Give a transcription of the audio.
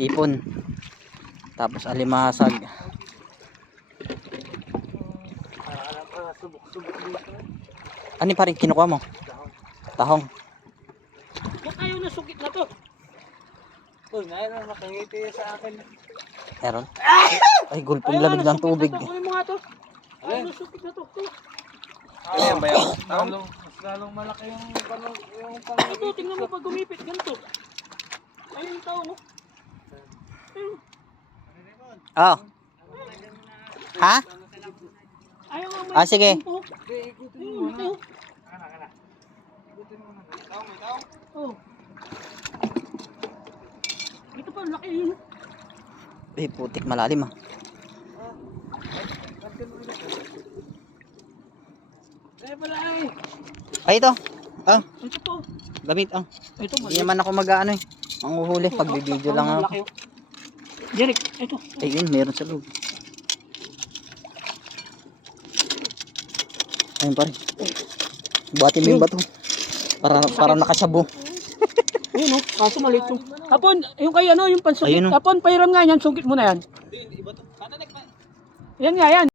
Ipon. Tapos alimasag. Ano pa rin kinukuha mo? Tahong. Ba't ayaw na sukit na to? Uy, ngayon na makangiti sa akin. Meron? Ay, gulpong lamig ng tubig. Kunin mo nga to. Ayaw na sukit na to. Ano yan ba yan? Mas lalong malaki yung Ito, tingnan mo pag gumipit. Ganito. Ayun yung tao, no? Ayun. Oh. Ha? Ayaw nga may... Ah, sige. Ayun, ito. Oh. Ito pa, laki yun. Eh, putik malalim ah. Eh, pala ay. Ay, ito. Ah, Ito po. gamit ah. Ito, Hindi naman ako mag-ano eh. Manguhuli. Pagbibideo lang ako. Derek, ito. Ayun, meron sa loob. Ayun pare. Buhatin mo yung bato. Para nakasabo. Ayun, no? Kaso maliit yung... Hapon, yung kay ano, yung pansungkit. Ayun, no? Hapon, pahiram nga yan. Sungkit mo na yan. Yan nga yan.